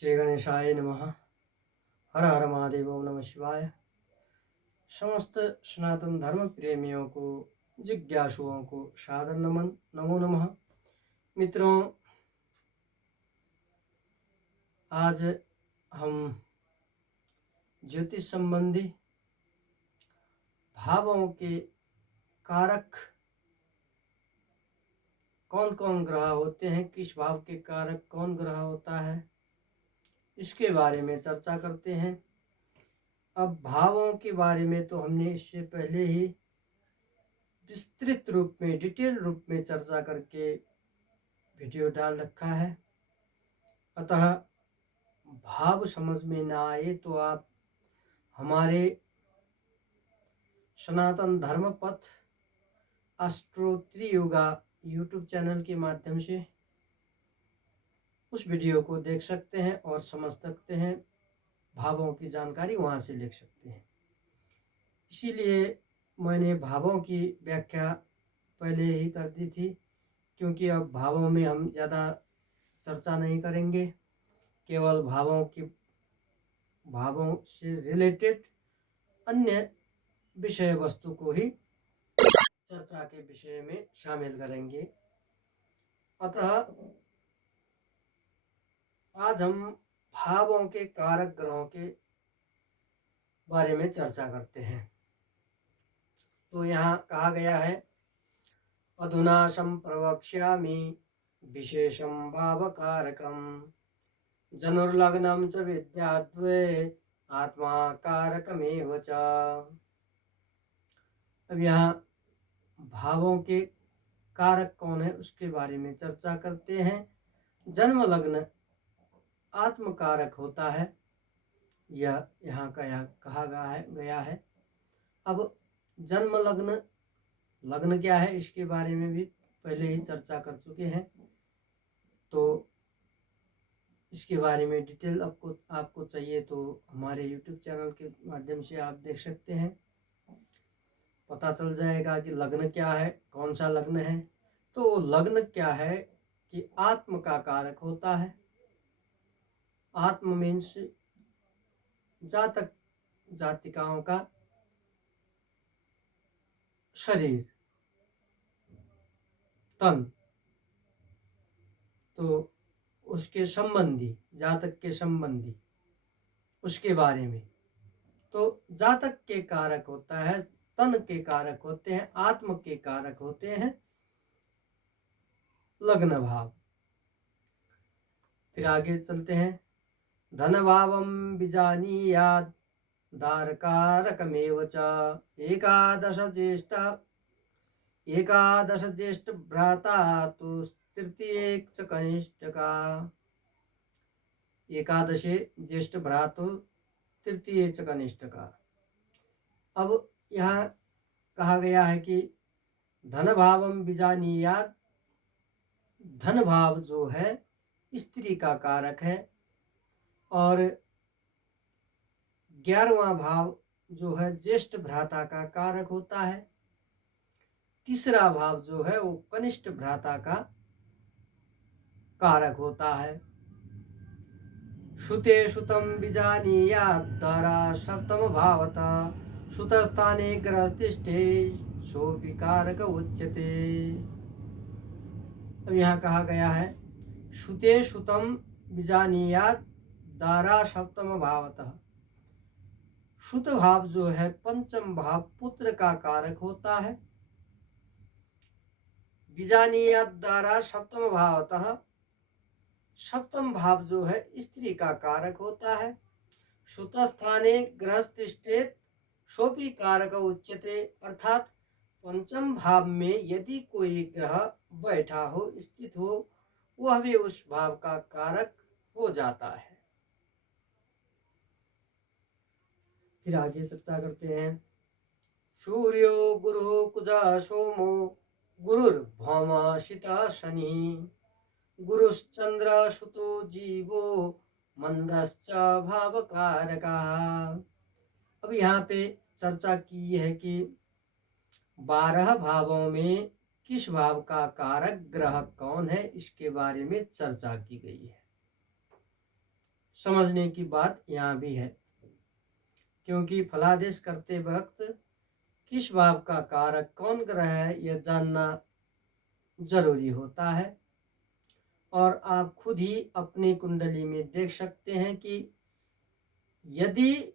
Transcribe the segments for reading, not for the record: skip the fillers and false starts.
श्री गणेशाय नमः। हर हर महादेव। ओम नमः शिवाय। समस्त सनातन धर्म प्रेमियों को, जिज्ञासुओं को सादर नमन, नमो नमः। मित्रों, आज हम ज्योतिष संबंधी भावों के कारक कौन कौन ग्रह होते हैं, किस भाव के कारक कौन ग्रह होता है, इसके बारे में चर्चा करते हैं। अब भावों के बारे में तो हमने इससे पहले ही विस्तृत रूप में, डिटेल रूप में चर्चा करके वीडियो डाल रखा है। अतः भाव समझ में ना आए तो आप हमारे सनातन धर्म पथ एस्ट्रो त्रियुगा यूट्यूब चैनल के माध्यम से उस वीडियो को देख सकते हैं और समझ सकते हैं। भावों की जानकारी वहाँ से ले सकते हैं। इसीलिए मैंने भावों की व्याख्या पहले ही कर दी थी, क्योंकि अब भावों में हम ज़्यादा चर्चा नहीं करेंगे। केवल भावों से रिलेटेड अन्य विषय वस्तु को ही चर्चा के विषय में शामिल करेंगे। अतः आज हम भावों के कारक ग्रहों के बारे में चर्चा करते हैं। तो यहाँ कहा गया है, अधुना संप्रवक्ष्यामि विशेषं भावकारकं जनुर्लग्नं च विद्याद्वे आत्मा कारकमेव च। अब यहाँ भावों के कारक कौन है उसके बारे में चर्चा करते हैं। जन्म लग्न आत्मकारक होता है, यह यहाँ कहा गया है। अब जन्म लग्न क्या है इसके बारे में भी पहले ही चर्चा कर चुके हैं, तो इसके बारे में डिटेल आपको चाहिए तो हमारे YouTube चैनल के माध्यम से आप देख सकते हैं। पता चल जाएगा कि लग्न क्या है, कौन सा लग्न है। तो लग्न क्या है कि आत्म का कारक होता है। आत्म मीन्स जातक जातिकाओं का शरीर, तन, तो उसके संबंधी, जातक के संबंधी, उसके बारे में। तो जातक के कारक होता है, तन के कारक होते हैं, आत्म के कारक होते हैं लग्न भाव। फिर आगे चलते हैं। धन भावम बीजानीयाद दारकारकमेव च एकादश ज्येष्ठ भ्राता तो तृतीय च कनिष्ठका। एकादशे ज्येष्ठ भ्रातु तृतीय च कनिष्ठका। अब यहाँ कहा गया है कि धन भावम बीजानीयाद, धन भाव जो है स्त्री का कारक है, और 11वां भाव जो है ज्येष्ठ भ्राता का कारक होता है। तीसरा भाव जो है वो कनिष्ठ भ्राता का कारक होता है। श्रुते श्रुतम बीजानीयाद द्वारा सप्तम भावता श्रुतस्थाने ग्रहस्तिष्ठे सोऽपि कारक उच्यते। अब यहाँ कहा गया है, श्रुते श्रुतम बीजानीयाद द्वारा सप्तम भावतः। श्रुत भाव जो है पंचम भाव पुत्र का कारक होता है। बीजानीयाद द्वारा सप्तम भावतः, सप्तम भाव जो है स्त्री का कारक होता है। श्रुतस्थाने ग्रहस्तिष्ठेत सोऽपि कारक उच्यते, अर्थात पंचम भाव में यदि कोई ग्रह बैठा हो, स्थित हो, वह भी उस भाव का कारक हो जाता है। फिर आगे चर्चा करते हैं। सूर्यो गुरु कुजा सोमो गुरुर्भौम शिता शनि गुरुश्चंद्र सुतो जीवो मंदश्च भावकारका। अब यहाँ पे चर्चा की है कि 12 भावों में किस भाव का कारक ग्रह कौन है, इसके बारे में चर्चा की गई है। समझने की बात यहाँ भी है, क्योंकि फलादेश करते वक्त किस भाव का कारक कौन ग्रह है यह जानना जरूरी होता है। और आप खुद ही अपनी कुंडली में देख सकते हैं कि यदि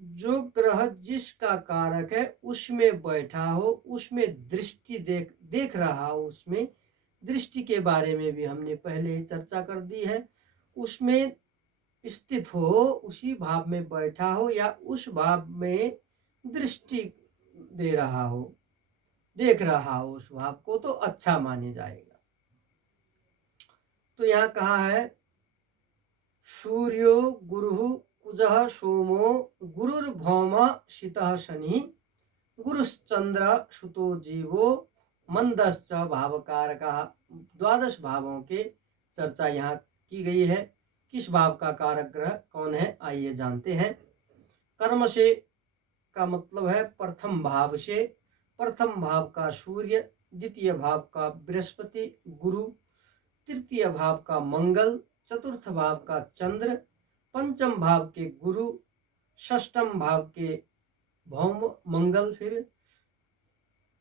जो ग्रह जिसका कारक है उसमें बैठा हो, उसमें दृष्टि देख रहा हो, उसमें दृष्टि के बारे में भी हमने पहले ही चर्चा कर दी है, उसमें स्थित हो, उसी भाव में बैठा हो या उस भाव में दृष्टि दे रहा हो, देख रहा हो उस भाव को, तो अच्छा माने जाएगा। तो यहाँ कहा है सूर्यो गुरु कुजः सोमो गुरुर्भौम शीतः शनि गुरुश्चंद्र सुतो जीवो मंदश्च भावकारकः। द्वादश भावों के चर्चा यहाँ की गई है। किस भाव का कारक ग्रह कौन है आइए जानते हैं। कर्म से का मतलब है प्रथम भाव से। प्रथम भाव का सूर्य, द्वितीय भाव का बृहस्पति गुरु, तृतीय भाव का मंगल, चतुर्थ भाव का चंद्र, पंचम भाव के गुरु, षष्ठम भाव के भौम मंगल, फिर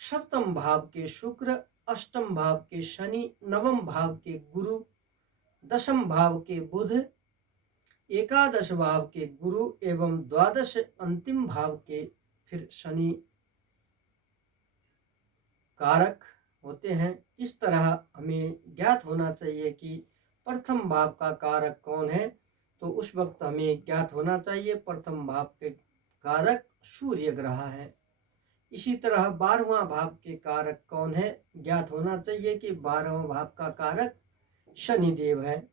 सप्तम भाव के शुक्र, अष्टम भाव के शनि, नवम भाव के गुरु, दशम भाव के बुध, एकादश भाव के गुरु एवं द्वादश अंतिम भाव के फिर शनि कारक होते हैं। इस तरह हमें ज्ञात होना चाहिए कि प्रथम भाव का कारक कौन है, तो उस वक्त हमें ज्ञात होना चाहिए प्रथम भाव के कारक सूर्य ग्रह है। इसी तरह 12वां भाव के कारक कौन है, ज्ञात होना चाहिए कि 12वां भाव का कारक शनिदेव है,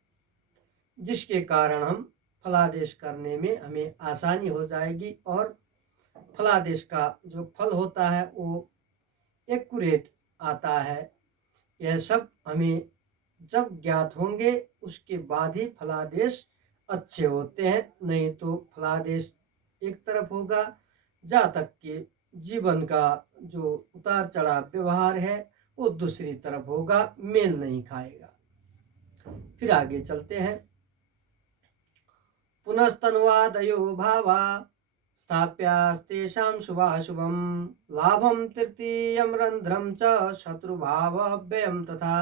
जिसके कारण हम फलादेश करने में हमें आसानी हो जाएगी और फलादेश का जो फल होता है वो एक्यूरेट आता है। यह सब हमें जब ज्ञात होंगे उसके बाद ही फलादेश अच्छे होते हैं, नहीं तो फलादेश एक तरफ होगा, जातक के जीवन का जो उतार चढ़ाव व्यवहार है वो दूसरी तरफ होगा, मेल नहीं खाएगा। फिर आगे चलते हैं। पुनस्तन्वादयो भावा स्थाप्यास्तेषां शुभाशुभं लाभं तृतीयं रंध्रं च शत्रुभावव्ययं तथा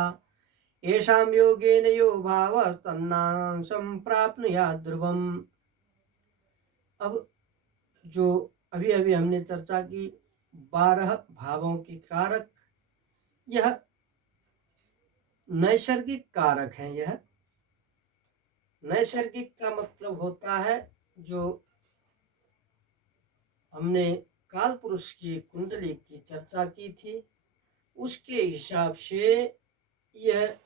येषां योगेन यो भावस्तन्नांशं प्राप्नुयात् ध्रुवम्। अब जो अभी अभी हमने चर्चा की 12 भावों के कारक, यह नैसर्गिक कारक हैं। यह नैसर्गिक का मतलब होता है जो हमने काल पुरुष की कुंडली की चर्चा की थी उसके हिसाब से यह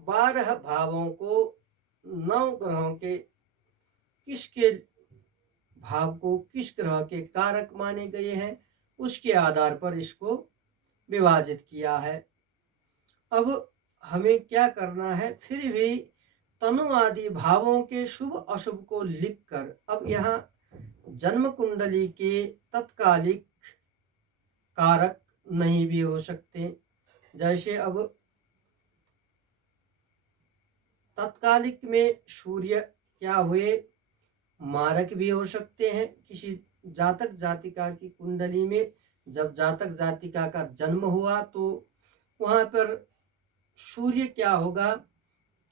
12 भावों को 9 ग्रहों के किसके भाव को किस ग्रह के कारक माने गए हैं उसके आधार पर इसको विभाजित किया है। अब हमें क्या करना है, फिर भी तनु आदि भावों के शुभ अशुभ को लिखकर, अब यहाँ जन्म कुंडली के तत्कालिक कारक नहीं भी हो सकते। जैसे अब तत्कालिक में सूर्य क्या हुए, मारक भी हो सकते हैं। किसी जातक जातिका की कुंडली में जब जातक जातिका का जन्म हुआ तो वहां पर सूर्य क्या होगा,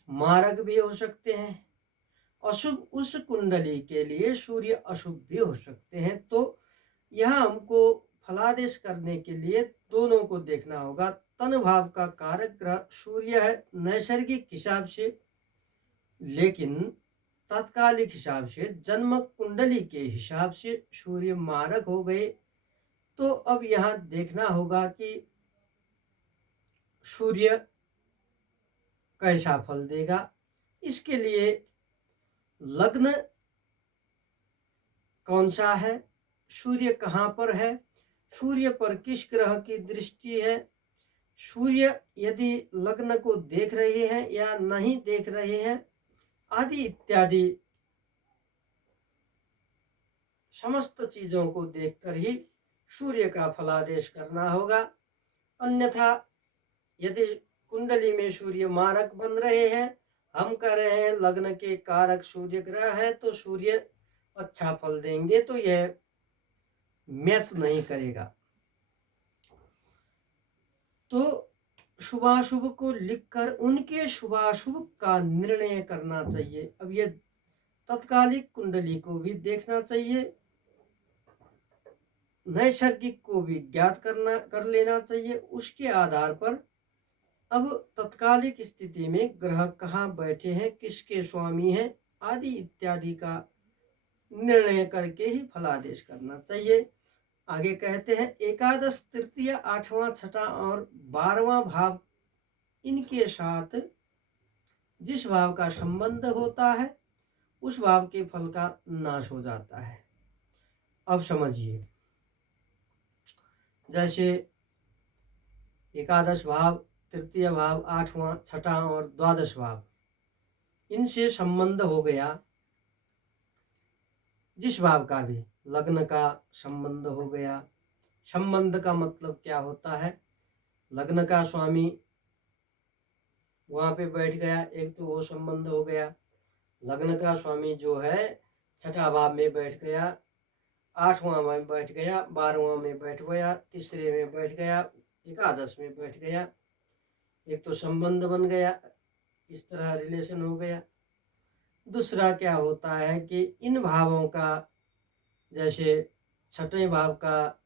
मारक भी हो सकते हैं। अशुभ उस कुंडली के लिए सूर्य अशुभ भी हो सकते हैं। तो यहाँ हमको फलादेश करने के लिए दोनों को देखना होगा। तन भाव का कारक ग्रह सूर्य है नैसर्गिक हिसाब से, लेकिन तात्कालिक हिसाब से जन्म कुंडली के हिसाब से सूर्य मारक हो गए। तो अब यहाँ देखना होगा कि सूर्य कैसा फल देगा। इसके लिए लग्न कौन सा है, सूर्य कहाँ पर है, सूर्य पर किस ग्रह की दृष्टि है, सूर्य यदि लग्न को देख रहे हैं या नहीं देख रहे हैं आदि इत्यादि समस्त चीजों को देखकर ही सूर्य का फलादेश करना होगा। अन्यथा यदि कुंडली में सूर्य मारक बन रहे हैं हम कह रहे हैं लग्न के कारक सूर्य ग्रह है तो सूर्य अच्छा फल देंगे, तो यह मैच नहीं करेगा। तो शुभाशुभ को लिखकर उनके शुभाशुभ का निर्णय करना चाहिए। अब ये तत्कालिक कुंडली को भी देखना चाहिए, नैसर्गिक को भी ज्ञात कर लेना चाहिए। उसके आधार पर अब तत्कालिक स्थिति में ग्रह कहाँ बैठे हैं, किसके स्वामी हैं आदि इत्यादि का निर्णय करके ही फलादेश करना चाहिए। आगे कहते हैं एकादश तृतीय आठवां छठा और 12वां भाव, इनके साथ जिस भाव का संबंध होता है उस भाव के फल का नाश हो जाता है। अब समझिए, जैसे एकादश भाव, तृतीय भाव, आठवां, छठा और द्वादश भाव, इनसे संबंध हो गया। जिस भाव का भी लग्न का संबंध हो गया। संबंध का मतलब क्या होता है? लग्न का स्वामी वहां पे बैठ गया, एक तो वो संबंध हो गया। लग्न का स्वामी जो है छठा भाव में बैठ गया, आठवां में बैठ गया, 12वां में बैठ गया, तीसरे में बैठ गया, एकादश में बैठ गया। एक तो संबंध बन गया, इस तरह रिलेशन हो गया। दूसरा क्या होता है कि इन भावों का, जैसे छठे भाव का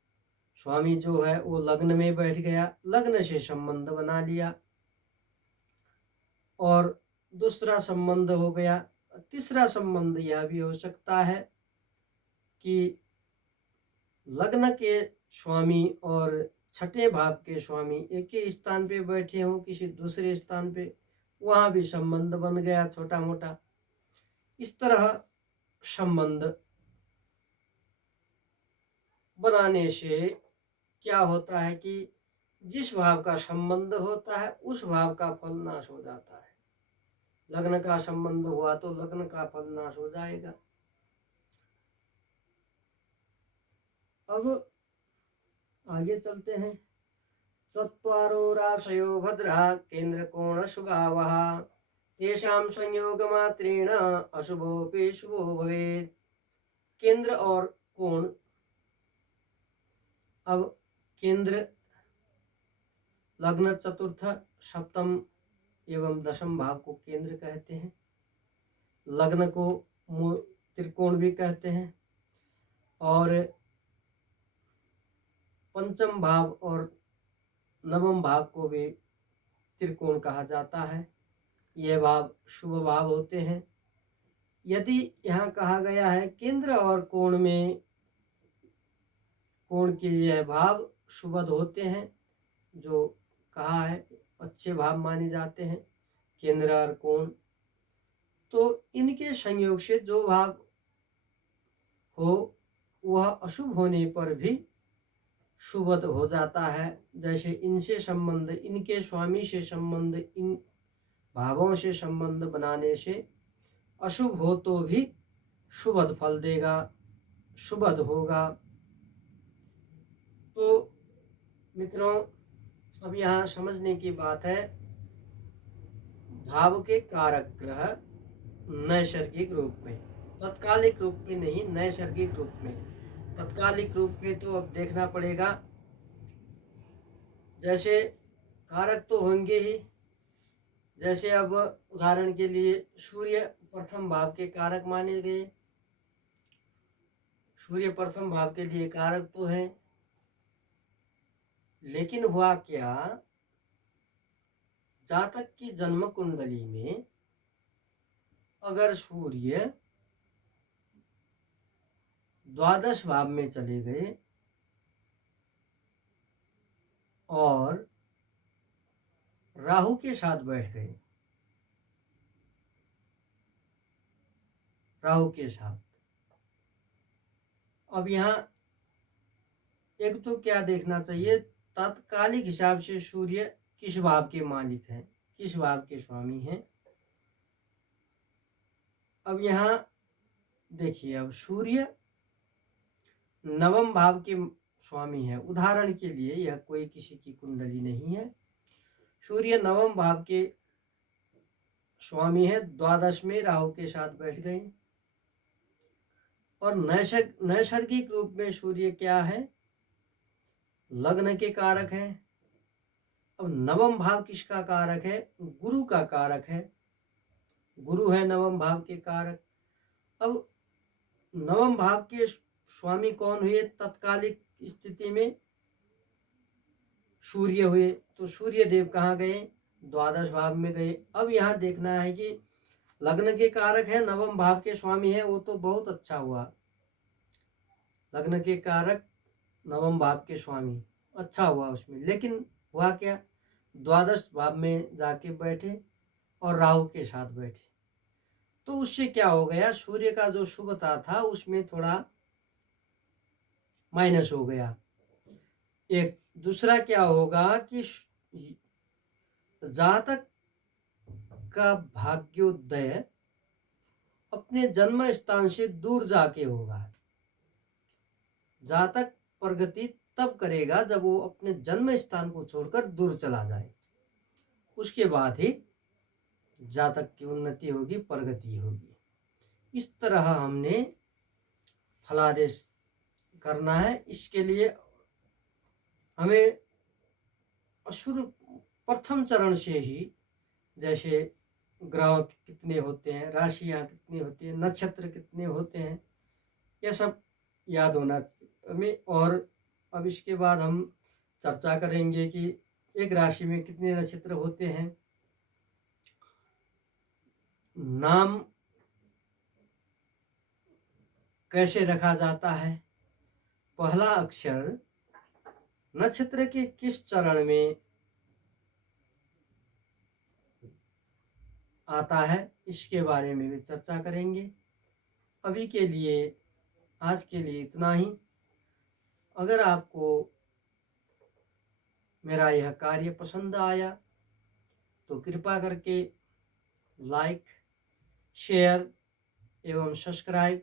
स्वामी जो है वो लग्न में बैठ गया, लग्न से संबंध बना लिया और दूसरा संबंध हो गया। तीसरा संबंध यह भी हो सकता है कि लग्न के स्वामी और छठे भाव के स्वामी एक ही स्थान पे बैठे हों, किसी दूसरे स्थान पे, वहां भी संबंध बन गया छोटा मोटा। इस तरह संबंध बनाने से क्या होता है कि जिस भाव का संबंध होता है उस भाव का फल नाश हो जाता है। लग्न का संबंध हुआ तो लग्न का फल नाश हो जाएगा। अब आगे चलते हैं। चत्वारो राशयो भद्रा केंद्र कोण शुभावः तेषां संयोग मात्रेण अशुभोपि शुभो भवेत्। केंद्र और कोण। अब केंद्र लग्न, चतुर्थ, सप्तम एवं दशम भाव को केंद्र कहते हैं। लग्न को त्रिकोण भी कहते हैं और पंचम भाव और नवम भाव को भी त्रिकोण कहा जाता है। यह भाव शुभ भाव होते हैं। यदि यहाँ कहा गया है केंद्र और कोण में, कोण के यह भाव शुभद होते हैं, जो कहा है अच्छे भाव माने जाते हैं केंद्र और कोण, तो इनके संयोग से जो भाव हो वह अशुभ होने पर भी शुभद हो जाता है। जैसे इनसे संबंध, इनके स्वामी से संबंध, इन भावों से संबंध बनाने से अशुभ हो तो भी शुभद फल देगा, शुभद होगा। तो मित्रों, अब यहाँ समझने की बात है, भाव के कारक ग्रह नैसर्गिक रूप में, तत्कालिक रूप में नहीं, नैसर्गिक रूप में। तत्कालिक रूप में तो अब देखना पड़ेगा, जैसे कारक तो होंगे ही। जैसे अब उदाहरण के लिए सूर्य प्रथम भाव के कारक माने गए, सूर्य प्रथम भाव के लिए कारक तो है, लेकिन हुआ क्या, जातक की जन्म कुंडली में अगर सूर्य द्वादश भाव में चले गए और राहु के साथ बैठ गए, राहु के साथ, अब यहाँ एक तो क्या देखना चाहिए, तात्कालिक हिसाब से सूर्य किस भाव के मालिक हैं, किस भाव के स्वामी हैं। अब यहाँ देखिए, अब सूर्य नवम भाव के स्वामी है। उदाहरण के लिए, यह कोई किसी की कुंडली नहीं है, सूर्य नवम भाव के स्वामी है, द्वादश में राहु के साथ बैठ गए। और नैसर्गिक रूप में सूर्य क्या है? लग्न के कारक है। अब नवम भाव किसका कारक है? गुरु का कारक है। गुरु है नवम भाव के कारक। अब नवम भाव के स्वामी कौन हुए तत्कालिक स्थिति में? सूर्य हुए। तो सूर्य देव कहाँ गए? द्वादश भाव में गए। अब यहाँ देखना है कि लग्न के कारक है, नवम भाव के स्वामी है, वो तो बहुत अच्छा हुआ। लग्न के कारक नवम भाव के स्वामी, अच्छा हुआ उसमें। लेकिन हुआ क्या? द्वादश भाव में जाके बैठे और राहु के साथ बैठे। तो उससे क्या हो गया? सूर्य का जो शुभता था उसमें थोड़ा माइनस हो गया। एक दूसरा क्या होगा कि जातक का भाग्योदय अपने जन्म स्थान से दूर जाके होगा। जातक प्रगति तब करेगा जब वो अपने जन्म स्थान को छोड़कर दूर चला जाए, उसके बाद ही जातक की उन्नति होगी, प्रगति होगी। इस तरह हमने फलादेश करना है। इसके लिए हमें शुरू प्रथम चरण से ही, जैसे ग्रह कितने होते हैं, राशियां कितनी होती हैं, नक्षत्र कितने होते हैं, यह सब याद होना हमें। और अब इसके बाद हम चर्चा करेंगे कि एक राशि में कितने नक्षत्र होते हैं, नाम कैसे रखा जाता है, पहला अक्षर नक्षत्र के किस चरण में आता है, इसके बारे में भी चर्चा करेंगे। अभी के लिए, आज के लिए इतना ही। अगर आपको मेरा यह कार्य पसंद आया तो कृपा करके लाइक, शेयर एवं सब्सक्राइब,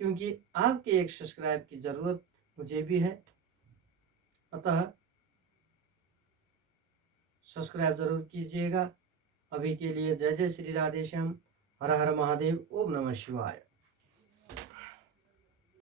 क्योंकि आपके एक सब्सक्राइब की ज़रूरत मुझे भी है। अतः सब्सक्राइब ज़रूर कीजिएगा। अभी के लिए जय जय श्री राधे श्याम, हर हर महादेव, ओम नमः शिवाय।